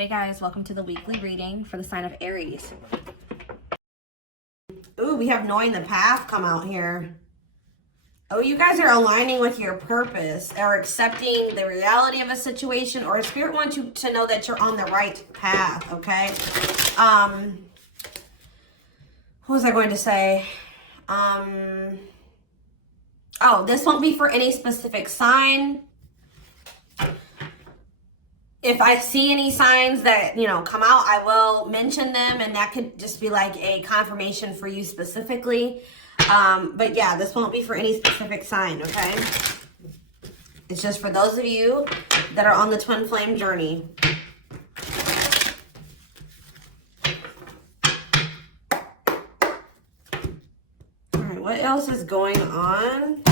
Hey guys, welcome to the weekly reading for the sign of Aries. Ooh, we have knowing the path come out here. Oh, you guys are aligning with your purpose or accepting the reality of a situation, or Spirit wants you to know that you're on the right path, okay? What was I going to say? Oh, this won't be for any specific sign. If I see any signs that, come out, I will mention them, and that could just be like a confirmation for you specifically. But yeah, this won't be for any specific sign, okay? It's just for those of you that are on the twin flame journey. All right, what else is going on?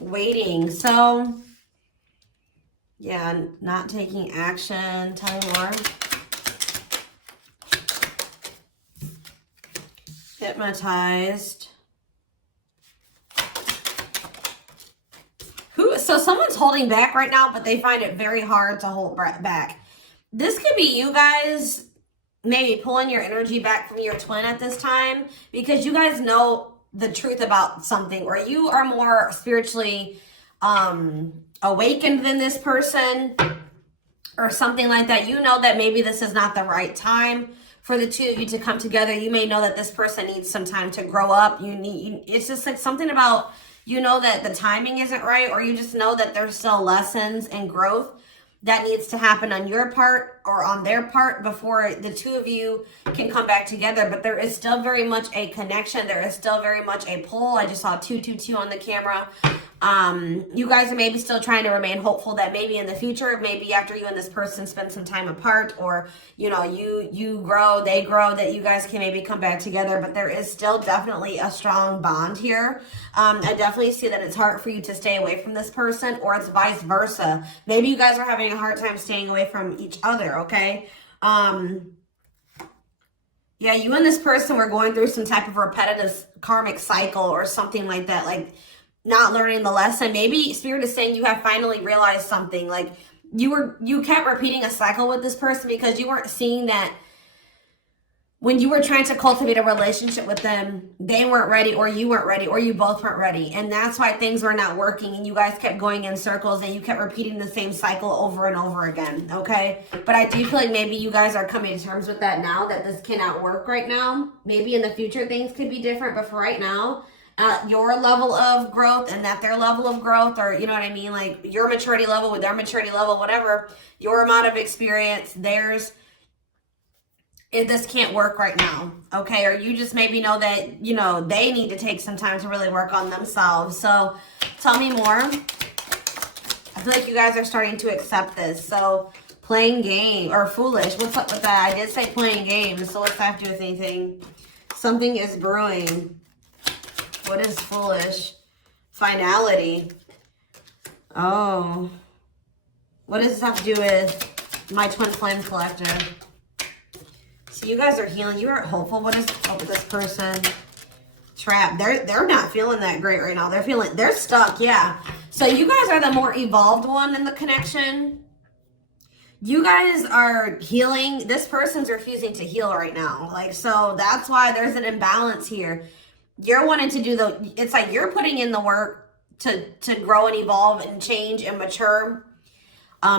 Waiting. So, yeah, not taking action. Tell me more. Hypnotized. So someone's holding back right now, but they find it very hard to hold back. This could be you guys maybe pulling your energy back from your twin at this time, because you guys know the truth about something, or you are more spiritually awakened than this person or something like that. You know that maybe this is not the right time for the two of you to come together. You may know that this person needs some time to grow up. It's just like something about, that the timing isn't right, or you just know that there's still lessons and growth that needs to happen on your part or on their part before the two of you can come back together. But there is still very much a connection. There is still very much a pull. I just saw 222 on the camera. You guys are maybe still trying to remain hopeful that maybe in the future, maybe after you and this person spend some time apart, or, you grow, they grow, that you guys can maybe come back together. But there is still definitely a strong bond here. I definitely see that it's hard for you to stay away from this person, or it's vice versa. Maybe you guys are having a hard time staying away from each other, okay? Yeah, you and this person were going through some type of repetitive karmic cycle or something like that, like not learning the lesson. Maybe Spirit is saying you have finally realized something. Like you kept repeating a cycle with this person because you weren't seeing that when you were trying to cultivate a relationship with them, they weren't ready, or you weren't ready, or you both weren't ready. And that's why things were not working, and you guys kept going in circles, and you kept repeating the same cycle over and over again, okay? But I do feel like maybe you guys are coming to terms with that now, that this cannot work right now. Maybe in the future things could be different, but for right now, your level of growth and that their level of growth, or you know what I mean, like your maturity level with their maturity level, whatever, your amount of experience, theirs, this can't work right now, okay? Or you just maybe know that, they need to take some time to really work on themselves. So tell me more. I feel like you guys are starting to accept this. So playing game or foolish, what's up with that? I did say playing games, so what's that have to do with anything? Something is brewing. What is foolish? Finality. Oh. What does this have to do with my twin flame collector? So you guys are healing. You are hopeful. What is up with this person? Trapped. They're not feeling that great right now. They're stuck. Yeah. So you guys are the more evolved one in the connection. You guys are healing. This person's refusing to heal right now. So that's why there's an imbalance here. You're wanting to do it's like you're putting in the work to grow and evolve and change and mature.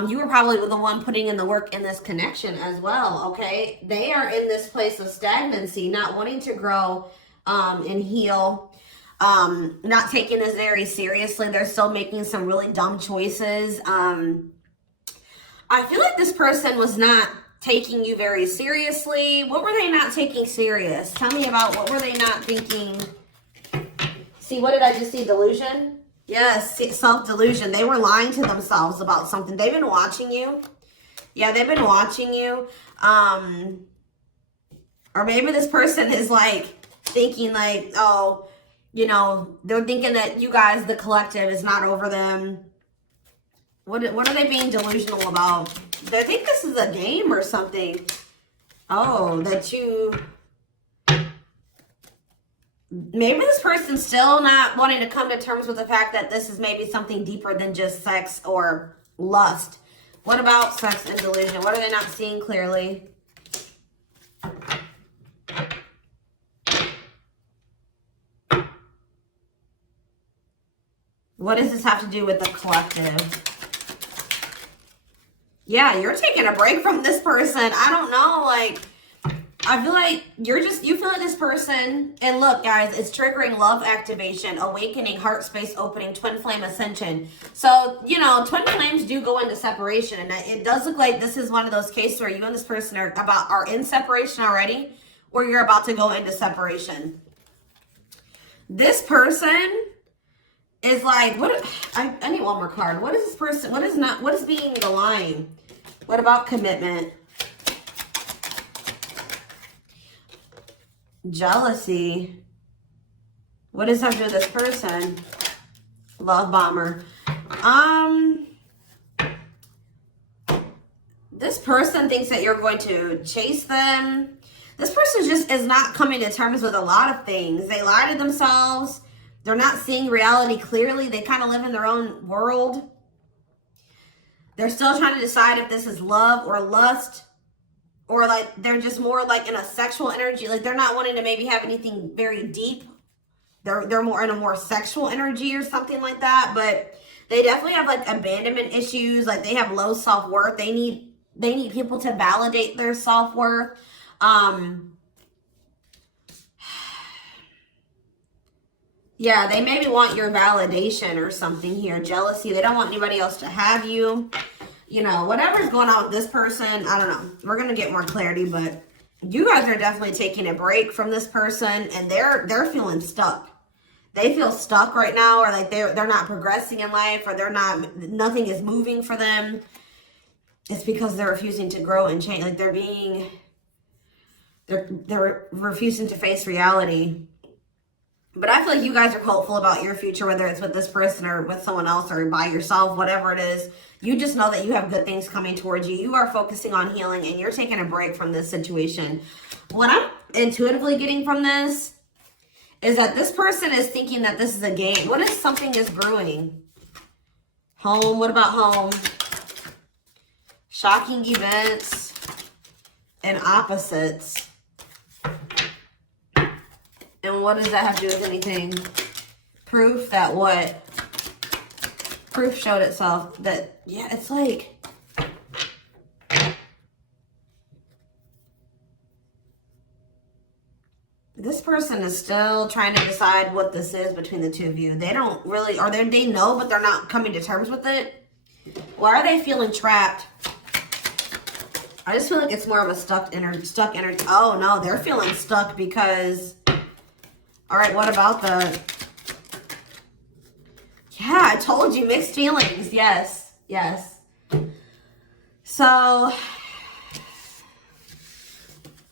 You were probably the one putting in the work in this connection as well, okay? They are in this place of stagnancy, not wanting to grow and heal, not taking this very seriously. They're still making some really dumb choices. I feel like this person was not taking you very seriously. What were they not taking serious? Tell me about what were they not thinking? See, what did I just see? Delusion? Yes, self-delusion. They were lying to themselves about something. They've been watching you. Yeah, they've been watching you. Or maybe this person is thinking oh, they're thinking that you guys, the collective, is not over them. What are they being delusional about? They think this is a game or something. Oh, that you... maybe this person's still not wanting to come to terms with the fact that this is maybe something deeper than just sex or Lust. What about sex and delusion? What are they not seeing clearly? What does this have to do with the collective? Yeah, you're taking a break from this person. I don't know, like, I feel like you feel like this person, and look, guys, it's triggering love activation, awakening, heart space opening, twin flame ascension. So, you know, twin flames do go into separation, and it does look like this is one of those cases where you and this person are in separation already, or you're about to go into separation. This person is like, I need one more card. What is this person, what is being the line? What about commitment? Jealousy. What does that have to do with this person? Love bomber. This person thinks that you're going to chase them. This person just is not coming to terms with a lot of things. They lie to themselves. They're not seeing reality clearly. They kind of live in their own world. They're still trying to decide if this is love or lust. Or like they're just more like in a sexual energy. Like they're not wanting to maybe have anything very deep. They're more in a more sexual energy or something like that. But they definitely have like abandonment issues. Like they have low self-worth. They need people to validate their self-worth. Yeah, they maybe want your validation or something here. Jealousy. They don't want anybody else to have you. You know, whatever's going on with this person, I don't know. We're going to get more clarity, but you guys are definitely taking a break from this person, and they're feeling stuck. They feel stuck right now, or like they're not progressing in life, or nothing is moving for them. It's because they're refusing to grow and change. Like they're refusing to face reality. But I feel like you guys are hopeful about your future, whether it's with this person or with someone else or by yourself, whatever it is. You just know that you have good things coming towards you. You are focusing on healing, and you're taking a break from this situation. What I'm intuitively getting from this is that this person is thinking that this is a game. What if something is brewing? Home. What about home? Shocking events and opposites. And what does that have to do with anything? Proof that what? Proof showed itself that, yeah, it's like, this person is still trying to decide what this is between the two of you. They don't really, or they know, but they're not coming to terms with it. Why are they feeling trapped? I just feel like it's more of a stuck energy. Oh no, they're feeling stuck because, all right, what about the, yeah, I told you, mixed feelings. Yes, yes. So,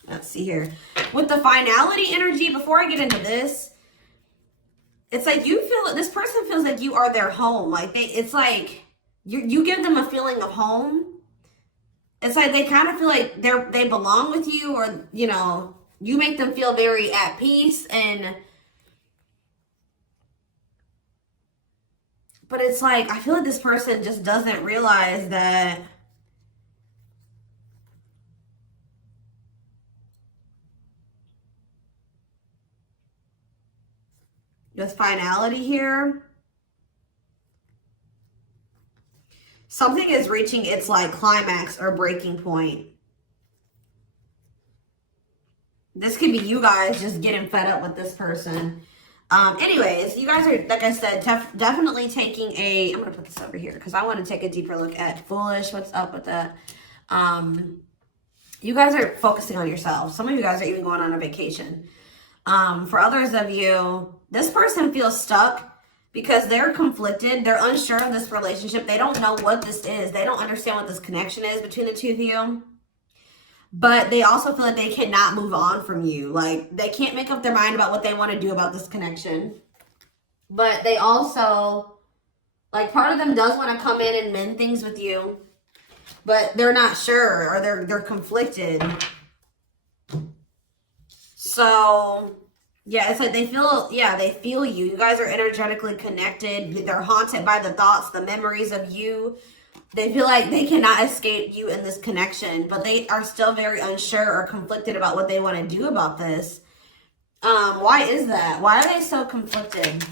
let's see here. With the finality energy, before I get into this, it's like you feel, this person feels like you are their home. Like it's like you give them a feeling of home. It's like they kind of feel like they belong with you, or, you know, you make them feel very at peace. But it's like, I feel like this person just doesn't realize that with finality here, something is reaching its like climax or breaking point. This could be you guys just getting fed up with this person. Anyways, you guys are, like I said, definitely taking I'm going to put this over here because I want to take a deeper look at foolish. What's up with that? You guys are focusing on yourselves. Some of you guys are even going on a vacation. For others of you, this person feels stuck because they're conflicted. They're unsure of this relationship. They don't know what this is. They don't understand what this connection is between the two of you. But they also feel like they cannot move on from you. Like, they can't make up their mind about what they want to do about this connection. But they also, like, part of them does want to come in and mend things with you. But they're not sure, or they're conflicted. So, yeah, it's like they feel you. You guys are energetically connected. They're haunted by the thoughts, the memories of you. They feel like they cannot escape you in this connection, but they are still very unsure or conflicted about what they want to do about this. Why is that? Why are they so conflicted?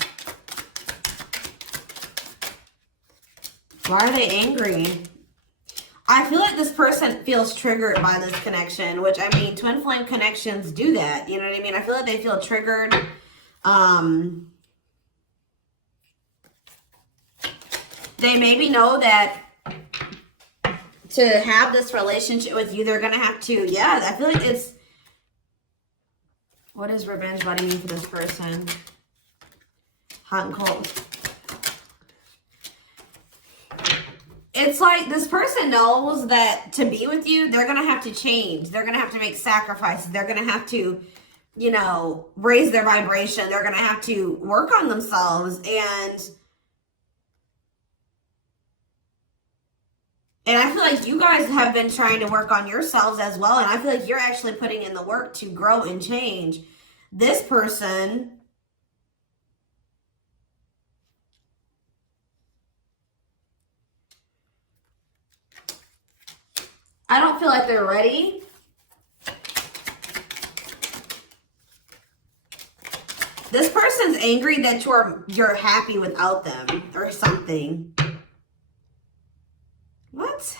Why are they angry? I feel like this person feels triggered by this connection, which, I mean, twin flame connections do that. You know what I mean? I feel like they feel triggered. They maybe know that to have this relationship with you, they're going to have to, yeah, I feel like it's, what does revenge body mean for this person? Hot and cold. It's like this person knows that to be with you, they're going to have to change. They're going to have to make sacrifices. They're going to have to, you know, raise their vibration. They're going to have to work on themselves. And I feel like you guys have been trying to work on yourselves as well. And I feel like you're actually putting in the work to grow and change. This person, I don't feel like they're ready. This person's angry that you're happy without them or something. What?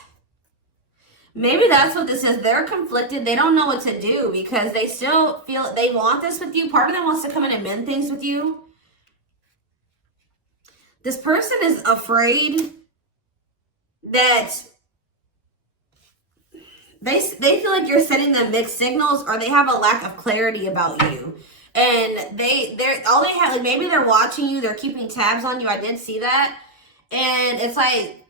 Maybe that's what this is. They're conflicted. They don't know what to do because they still feel they want this with you. Part of them wants to come in and mend things with you. This person is afraid that they feel like you're sending them mixed signals, or they have a lack of clarity about you. And they're all they have, like, maybe they're watching you, they're keeping tabs on you. I did see that. And it's like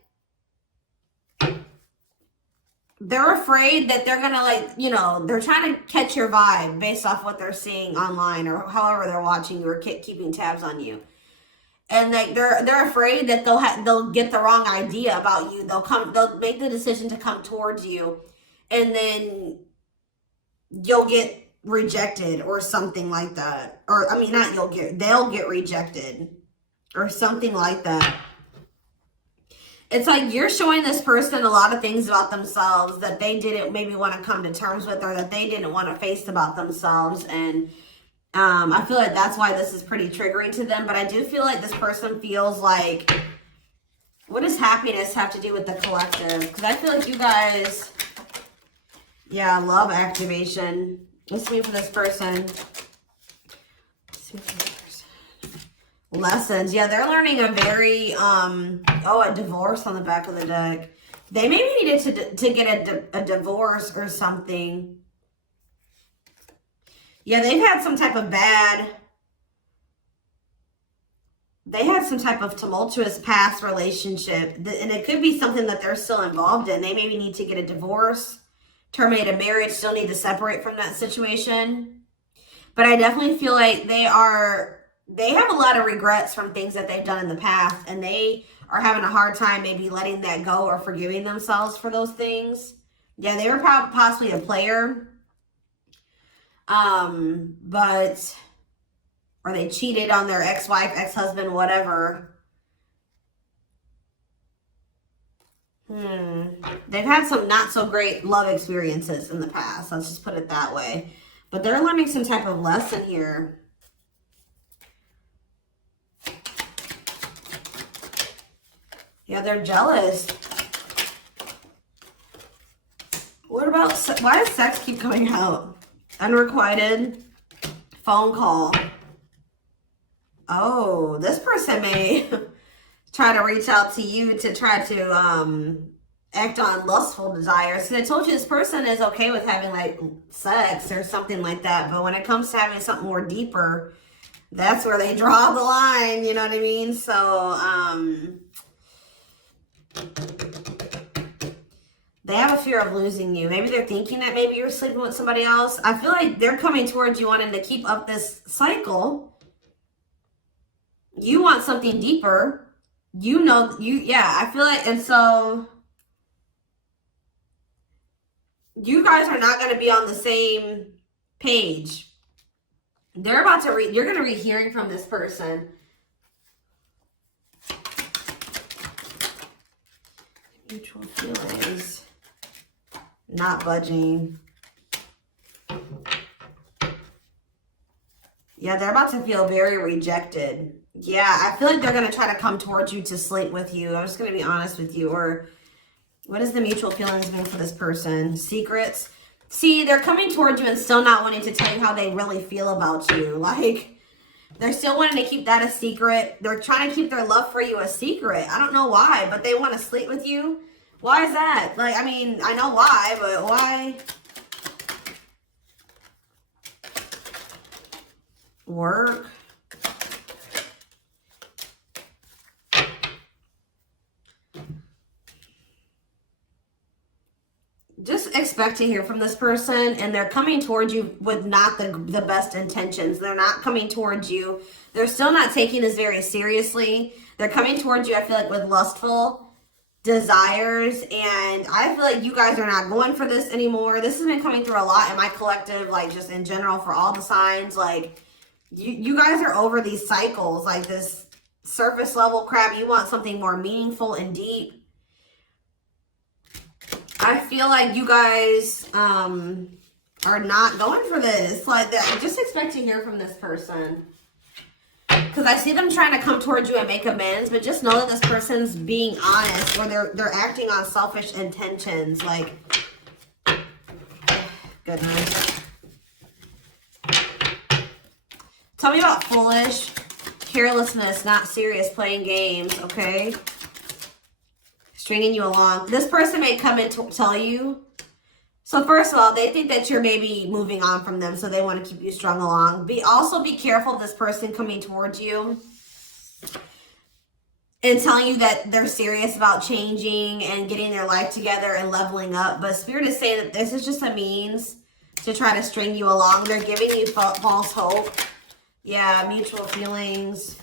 they're afraid that they're gonna, like, you know, they're trying to catch your vibe based off what they're seeing online or however they're watching you or keeping tabs on you. And like they're afraid that they'll get the wrong idea about you. They'll make the decision to come towards you, and then you'll get rejected or something like that. Or I mean, they'll get rejected or something like that. It's like you're showing this person a lot of things about themselves that they didn't maybe want to come to terms with, or that they didn't want to face about themselves. And I feel like that's why this is pretty triggering to them. But I do feel like this person feels like, what does happiness have to do with the collective? Because I feel like you guys, yeah, love activation. Let's see for this person. Let's see for this person. Lessons. Yeah, they're learning a very, a divorce on the back of the deck. They maybe needed to get a divorce or something. Yeah, they had some type of tumultuous past relationship. And it could be something that they're still involved in. They maybe need to get a divorce, terminate a marriage, still need to separate from that situation. But I definitely feel like they have a lot of regrets from things that they've done in the past. And they are having a hard time maybe letting that go or forgiving themselves for those things. Yeah, they were possibly a player. Or they cheated on their ex-wife, ex-husband, whatever. They've had some not so great love experiences in the past. Let's just put it that way. But they're learning some type of lesson here. Yeah, they're jealous. What about, why does sex keep coming out? Unrequited phone call. Oh, this person may try to reach out to you to try to act on lustful desires. So I told you this person is okay with having like sex or something like that. But when it comes to having something more deeper, that's where they draw the line. You know what I mean? So, they have a fear of losing you. Maybe they're thinking that maybe you're sleeping with somebody else. I feel like they're coming towards you wanting to keep up this cycle. You want something deeper. I feel like, and so you guys are not going to be on the same page. They're about to you're going to be hearing from this person. Mutual feelings. Not budging. Yeah, they're about to feel very rejected. Yeah, I feel like they're going to try to come towards you to sleep with you. I'm just going to be honest with you. Or what does the mutual feelings mean for this person? Secrets. See, they're coming towards you and still not wanting to tell you how they really feel about you. Like, they're still wanting to keep that a secret. They're trying to keep their love for you a secret. I don't know why, but they want to sleep with you. Why is that? Like, I mean, I know why, but why? Work. Just expect to hear from this person, and they're coming towards you with not the best intentions. They're not coming towards you. They're still not taking this very seriously. They're coming towards you, I feel like, with lustful desires, and I feel like you guys are not going for this anymore. This has been coming through a lot in my collective, like just in general for all the signs. Like, you guys are over these cycles, like this surface level crap. You want something more meaningful and deep. I feel like you guys are not going for this. Like, just expect to hear from this person. Because I see them trying to come towards you and make amends, but just know that this person's being honest, or they're acting on selfish intentions. Like, goodness. Tell me about foolish, carelessness, not serious, playing games, okay? Stringing you along. This person may come and tell you. So first of all, they think that you're maybe moving on from them, so they want to keep you strung along. Also be careful of this person coming towards you and telling you that they're serious about changing and getting their life together and leveling up. But Spirit is saying that this is just a means to try to string you along. They're giving you false hope. Yeah, mutual feelings.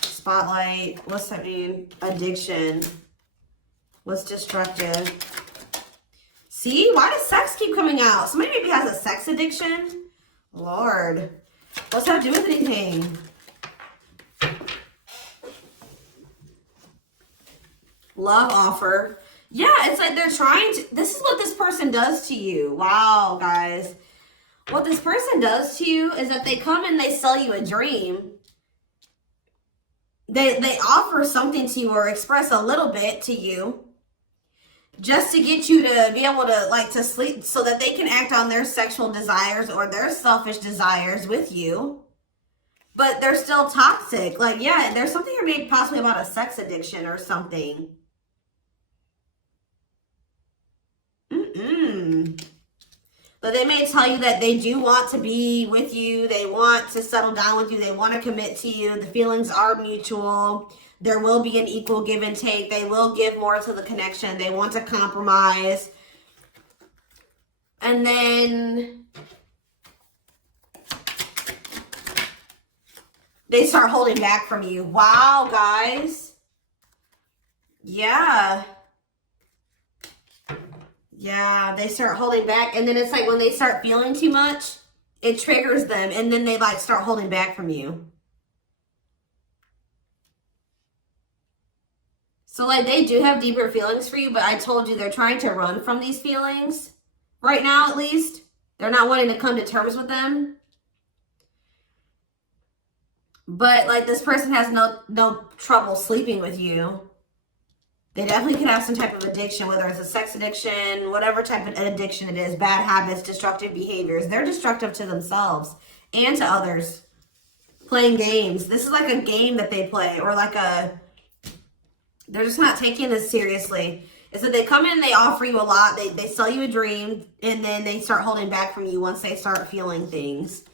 Spotlight. What's that mean? Addiction. What's destructive? See? Why does sex keep coming out? Somebody maybe has a sex addiction? Lord. What's that do with anything? Love offer. Yeah, it's like they're trying to... This is what this person does to you. Wow, guys. What this person does to you is that they come and they sell you a dream. They offer something to you or express a little bit to you, just to get you to be able to, like, to sleep, so that they can act on their sexual desires or their selfish desires with you. But they're still toxic. Like, yeah, there's something here maybe possibly about a sex addiction or something. But they may tell you that they do want to be with you. They want to settle down with you. They want to commit to you. The feelings are mutual. There will be an equal give and take. They will give more to the connection. They want to compromise. And then they start holding back from you. Wow, guys. Yeah. Yeah, they start holding back. And then it's like when they start feeling too much, it triggers them. And then they like start holding back from you. So like they do have deeper feelings for you, but I told you they're trying to run from these feelings. Right now, at least. They're not wanting to come to terms with them. But like this person has no trouble sleeping with you. They definitely could have some type of addiction, whether it's a sex addiction, whatever type of addiction it is, bad habits, destructive behaviors. They're destructive to themselves and to others. Playing games. This is like a game that they play, or like they're just not taking this seriously. It's that they come in, they offer you a lot, they sell you a dream, and then they start holding back from you once they start feeling things.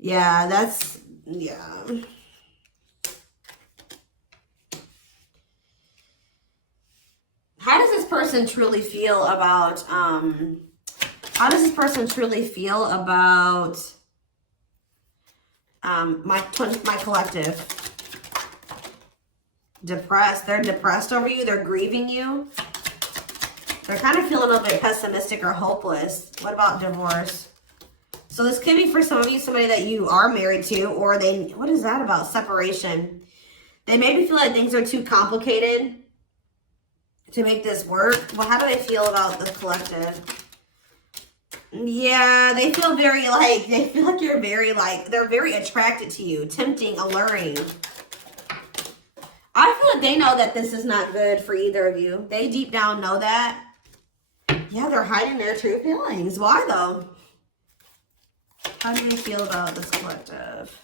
Yeah, yeah. How does this person truly feel about, my collective? Depressed. They're depressed over you. They're grieving you. They're kind of feeling a little bit pessimistic or hopeless. What about divorce? So this could be for some of you, somebody that you are married to, or what is that about? Separation. They maybe feel like things are too complicated to make this work. Well, how do they feel about the collective? Yeah, they feel very like, they feel like you're very like, they're very attracted to you, tempting, alluring. I feel like they know that this is not good for either of you. They deep down know that. Yeah, they're hiding their true feelings. Why though? How do they feel about this collective?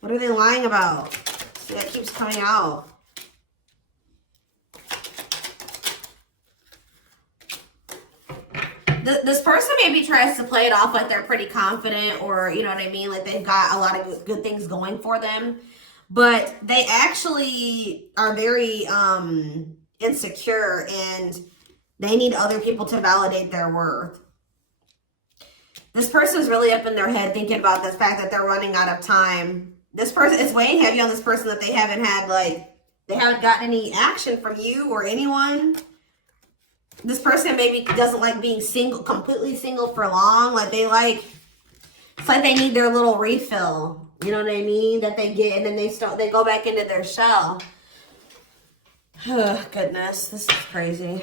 What are they lying about? See, that keeps coming out. This person maybe tries to play it off like they're pretty confident, or you know what I mean, like they've got a lot of good things going for them, but they actually are very insecure, and they need other people to validate their worth. This person's really up in their head thinking about the fact that they're running out of time. This person is weighing heavy on this person that they haven't had, like, they haven't gotten any action from you or anyone. This person maybe doesn't like being single, completely single for long. Like they like, it's like they need their little refill. You know what I mean? That they get, and then they go back into their shell. Oh, goodness, this is crazy.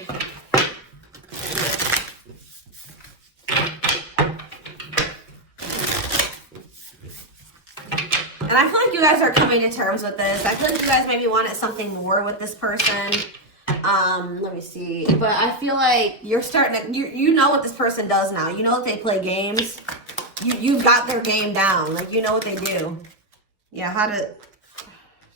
And I feel like you guys are coming to terms with this. I feel like you guys maybe wanted something more with this person. Let me see. But I feel like you're starting to, you know what this person does now. You know that they play games. You've got their game down. Like, you know what they do. Yeah, how to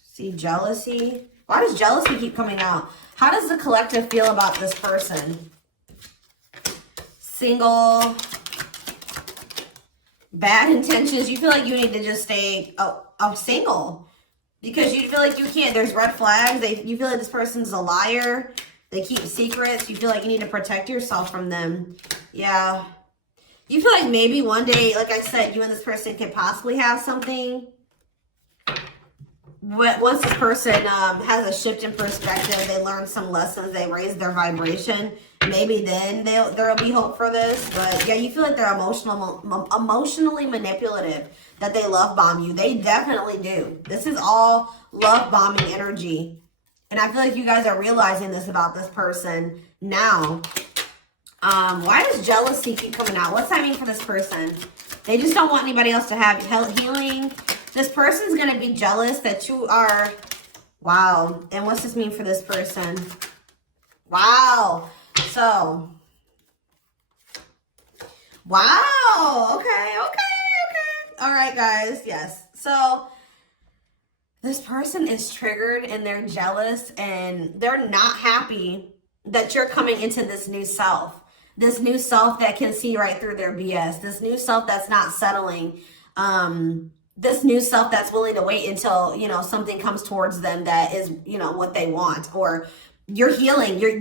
see jealousy. Why does jealousy keep coming out? How does the collective feel about this person? Single. Bad intentions. You feel like you need to just stay single. Because you feel like you can't, there's red flags. You feel like this person's a liar. They keep secrets. You feel like you need to protect yourself from them. Yeah. You feel like maybe one day, like I said, you and this person could possibly have something. Once this person has a shift in perspective, they learn some lessons, they raise their vibration, maybe then there'll be hope for this. But yeah, you feel like they're emotionally manipulative, that they love bomb you. They definitely do. This is all love bombing energy. And I feel like you guys are realizing this about this person now. Why does jealousy keep coming out? What's that mean for this person? They just don't want anybody else to have healing. This person's going to be jealous that you are, wow. And what's this mean for this person? Wow. So, wow. Okay. All right, guys. Yes. So, this person is triggered and they're jealous and they're not happy that you're coming into this new self. This new self that can see right through their BS. This new self that's not settling. This new self that's willing to wait until, you know, something comes towards them that is, you know, what they want. Or you're healing, you're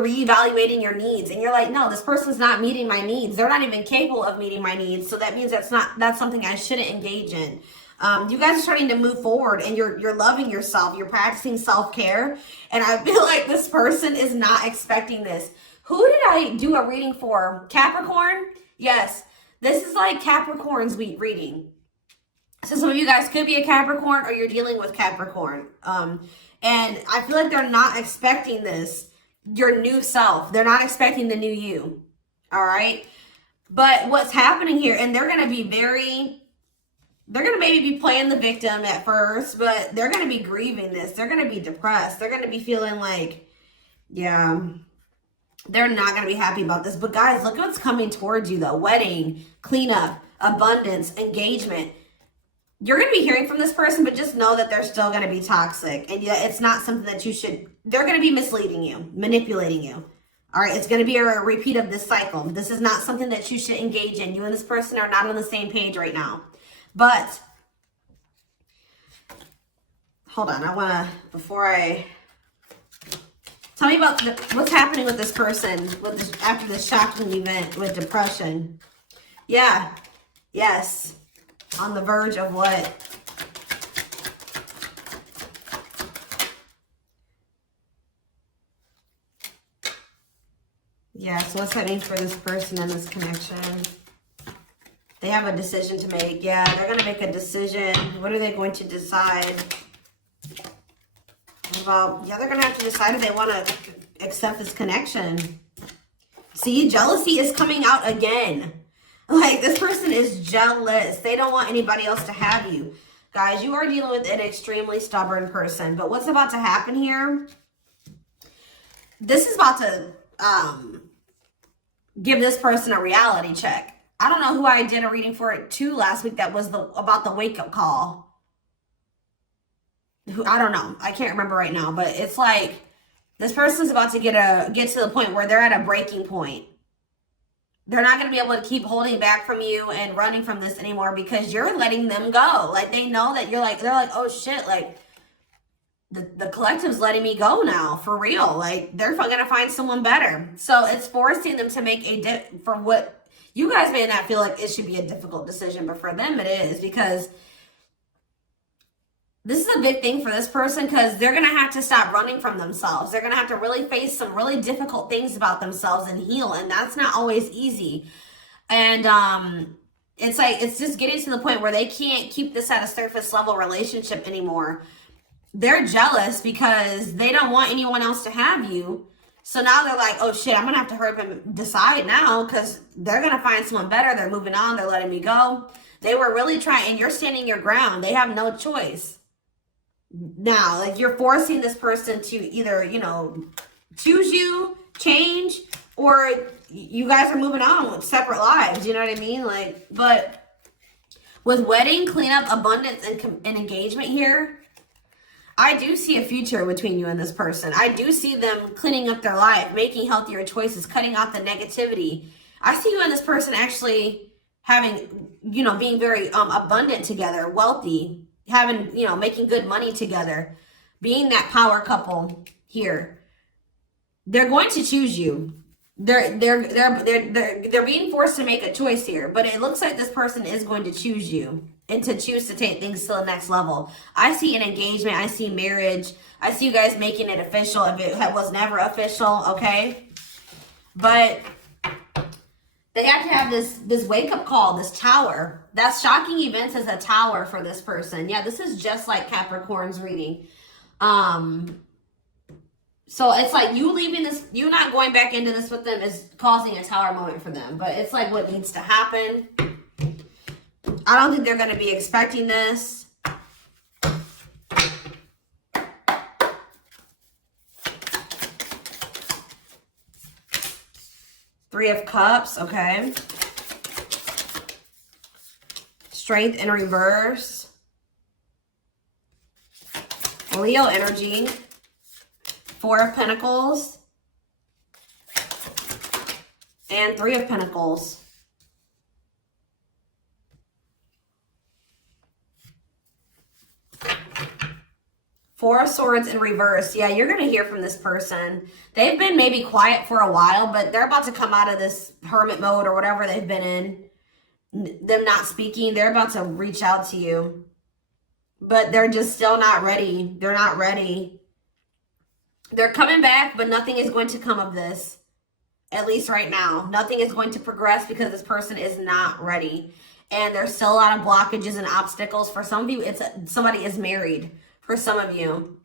reevaluating your needs, and you're like, no, this person's not meeting my needs. They're not even capable of meeting my needs. So that means that's something I shouldn't engage in. You guys are starting to move forward, and you're loving yourself. You're practicing self-care. And I feel like this person is not expecting this. Who did I do a reading for? Capricorn? Yes. This is like Capricorn's week reading. So some of you guys could be a Capricorn, or you're dealing with Capricorn. And I feel like they're not expecting this, your new self. They're not expecting the new you. All right. But what's happening here, and they're going to be they're going to maybe be playing the victim at first, but they're going to be grieving this. They're going to be depressed. They're going to be feeling like, yeah, they're not going to be happy about this. But guys, look what's coming towards you though. Wedding, cleanup, abundance, engagement. You're going to be hearing from this person, but just know that they're still going to be toxic. And yeah, it's not something that you should, they're going to be misleading you, manipulating you. All right, it's going to be a repeat of this cycle. This is not something that you should engage in. You and this person are not on the same page right now. But, hold on, I want to, tell me about what's happening with this person after this shocking event with depression. Yeah, yes. On the verge of what? Yeah, so what's that mean for this person and this connection? They have a decision to make. Yeah, they're going to make a decision. What are they going to decide? About, yeah, they're going to have to decide if they want to accept this connection. See, jealousy is coming out again. Like, this person is jealous. They don't want anybody else to have you. Guys, you are dealing with an extremely stubborn person. But what's about to happen here? This is about to give this person a reality check. I don't know who I did a reading for it too last week that was about the wake-up call. I don't know. I can't remember right now. But it's like this person's about to get to the point where they're at a breaking point. They're not going to be able to keep holding back from you and running from this anymore because you're letting them go. Like, they know that they're like, oh shit, like, the collective's letting me go now, for real. Like, they're going to find someone better. So it's forcing them to make for what you guys may not feel like it should be a difficult decision, but for them it is, because this is a big thing for this person, because they're going to have to stop running from themselves. They're going to have to really face some really difficult things about themselves and heal. And that's not always easy. And it's like, it's just getting to the point where they can't keep this at a surface level relationship anymore. They're jealous because they don't want anyone else to have you. So now they're like, oh shit, I'm going to have to hurry up and decide now, because they're going to find someone better. They're moving on. They're letting me go. They were really trying, and you're standing your ground. They have no choice. Now, like, you're forcing this person to either, you know, choose you, change, or you guys are moving on with separate lives. You know what I mean? Like, but with wedding, cleanup, abundance, and engagement here, I do see a future between you and this person. I do see them cleaning up their life, making healthier choices, cutting out the negativity. I see you and this person actually having, you know, being very abundant together, wealthy, having, you know, making good money together, being that power couple here. They're going to choose you. They're being forced to make a choice here, but it looks like this person is going to choose you and to choose to take things to the next level. I see an engagement. I see marriage. I see you guys making it official if it was never official, okay? But they have to have this wake-up call, this tower. That's shocking events as a tower for this person. Yeah, this is just like Capricorn's reading. So it's like you leaving this, you not going back into this with them is causing a tower moment for them. But it's like what needs to happen. I don't think they're going to be expecting this. Three of Cups, okay. Strength in reverse. Leo energy. Four of Pentacles. And Three of Pentacles. Four of Swords in reverse. Yeah, you're going to hear from this person. They've been maybe quiet for a while, but they're about to come out of this hermit mode or whatever they've been in. Them not speaking. They're about to reach out to you. But they're just still not ready. They're not ready. They're coming back, but nothing is going to come of this. At least right now. Nothing is going to progress because this person is not ready. And there's still a lot of blockages and obstacles. For some of you, somebody is married. For some of you,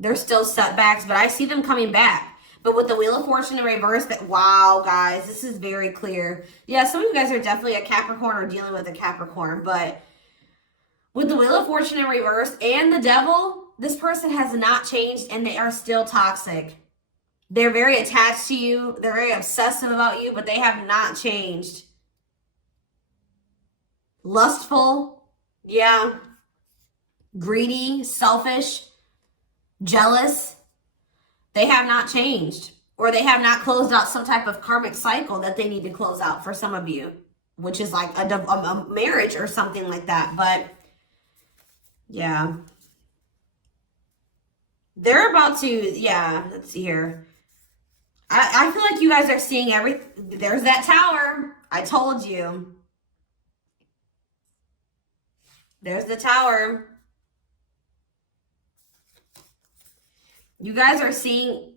there's still setbacks, but I see them coming back. But with the Wheel of Fortune in reverse, wow, guys, this is very clear. Yeah, some of you guys are definitely a Capricorn or dealing with a Capricorn, but with the Wheel of Fortune in reverse and the Devil, this person has not changed and they are still toxic. They're very attached to you. They're very obsessive about you, but they have not changed. Lustful, yeah. Greedy, selfish, jealous. They have not changed, or they have not closed out some type of karmic cycle that they need to close out for some of you, which is like a marriage or something like that. But yeah, they're about to, yeah, let's see here. I feel like you guys are seeing everything. There's that tower. I told you. There's the tower. You guys are seeing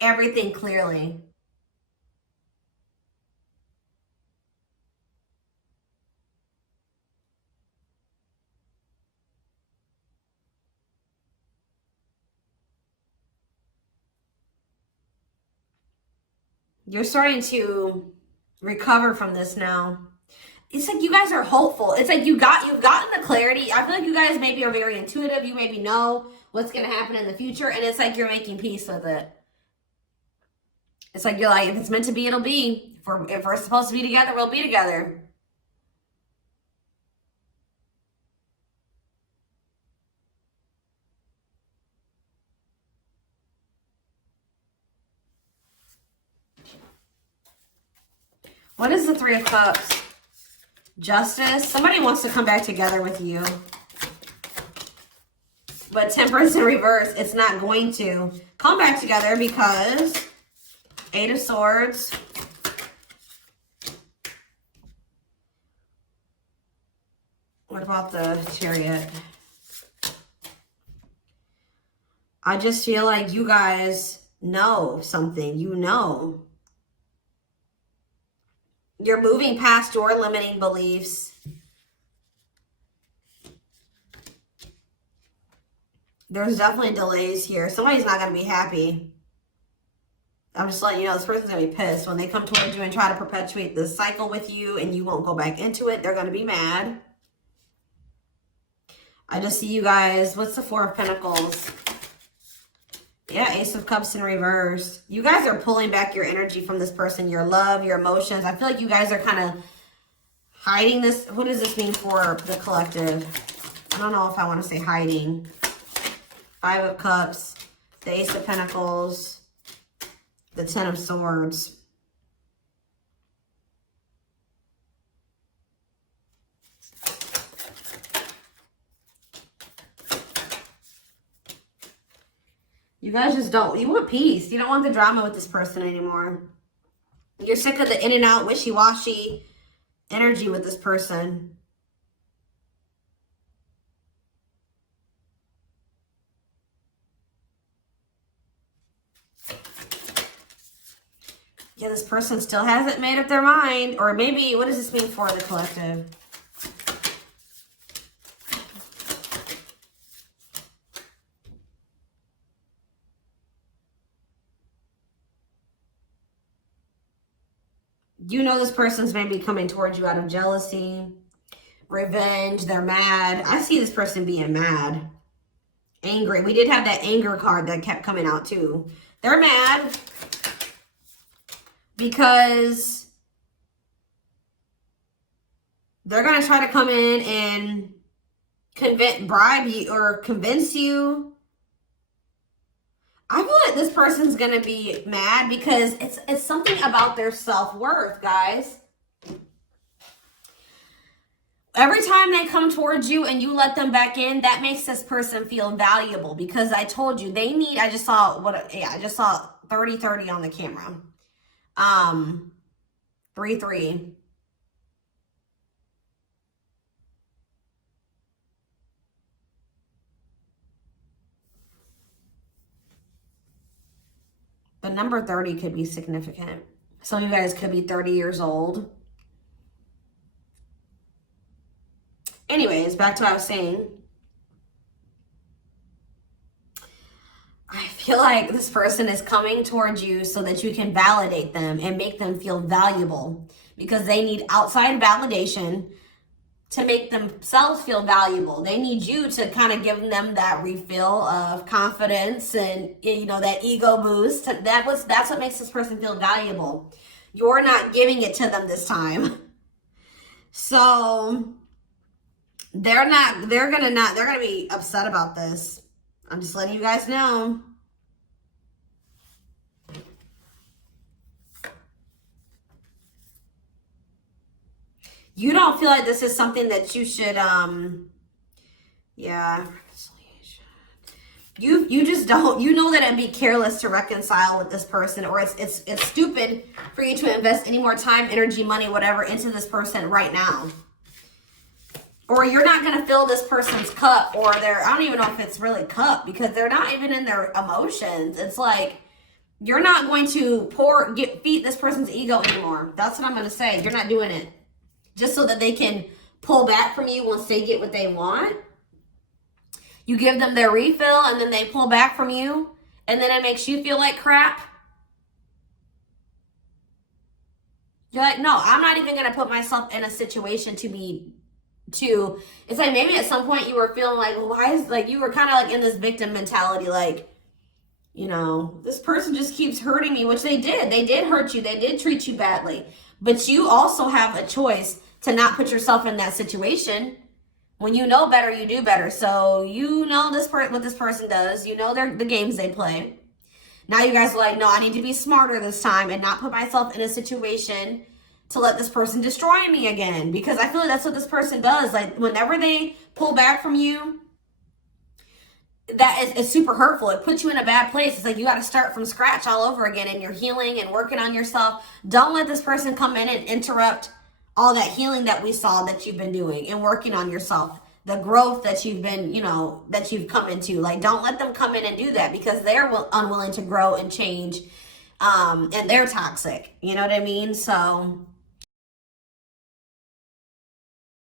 everything clearly. You're starting to recover from this now. It's like you guys are hopeful. It's like you've gotten the clarity. I feel like you guys maybe are very intuitive. You maybe know what's going to happen in the future. And it's like you're making peace with it. It's like you're like, if it's meant to be, it'll be. If we're supposed to be together, we'll be together. What is the Three of Cups? Justice. Somebody wants to come back together with you. But Temperance in reverse, it's not going to come back together because Eight of Swords. What about the Chariot? I just feel like you guys know something. You know. You're moving past your limiting beliefs. There's definitely delays here. Somebody's not going to be happy. I'm just letting you know this person's going to be pissed. When they come towards you and try to perpetuate this cycle with you and you won't go back into it, they're going to be mad. I just see you guys. What's the Four of Pentacles? Yeah, Ace of Cups in reverse. You guys are pulling back your energy from this person, your love, your emotions. I feel like you guys are kind of hiding this. What does this mean for the collective? I don't know if I want to say hiding. Five of Cups, the Ace of Pentacles, the Ten of Swords. You guys just don't, you want peace. You don't want the drama with this person anymore. You're sick of the in and out, wishy-washy energy with this person. Yeah, this person still hasn't made up their mind. Or maybe, what does this mean for the collective? You know this person's maybe coming towards you out of jealousy, revenge. They're mad. I see this person being mad, angry. We did have that anger card that kept coming out too. They're mad because they're going to try to come in and bribe you or convince you. I feel like this person's going to be mad because it's something about their self-worth, guys. Every time they come towards you and you let them back in, that makes this person feel valuable because I told you they need, I just saw 30-30 on the camera. 3-3. The number 30 could be significant. Some of you guys could be 30 years old. Anyways, back to what I was saying. I feel like this person is coming towards you so that you can validate them and make them feel valuable because they need outside validation to make themselves feel valuable. They need you to kind of give them that refill of confidence and, you know, that ego boost. That's what makes this person feel valuable. You're not giving it to them this time. So they're gonna be upset about this. I'm just letting you guys know. You don't feel like this is something that you should, yeah. You just don't, you know that it'd be careless to reconcile with this person, or it's stupid for you to invest any more time, energy, money, whatever into this person right now. Or you're not going to fill this person's cup, or I don't even know if it's really cup because they're not even in their emotions. It's like, you're not going to feed this person's ego anymore. That's what I'm going to say. You're not doing it. Just so that they can pull back from you once they get what they want. You give them their refill and then they pull back from you. And then it makes you feel like crap. You're like, no, I'm not even gonna put myself in a situation it's like maybe at some point you were feeling like, well, why is, like, you were kind of like in this victim mentality, like, you know, this person just keeps hurting me, which they did hurt you, they did treat you badly, but you also have a choice to not put yourself in that situation. When you know better, you do better. So you know what this person does, you know the games they play. Now you guys are like, no, I need to be smarter this time and not put myself in a situation to let this person destroy me again. Because I feel like that's what this person does. Like, whenever they pull back from you, that is super hurtful. It puts you in a bad place. It's like you got to start from scratch all over again, and you're healing and working on yourself. Don't let this person come in and interrupt all that healing that we saw that you've been doing and working on yourself. The growth that you've been, you know, that you've come into. Like, don't let them come in and do that, because they're unwilling to grow and change, and they're toxic. You know what I mean? So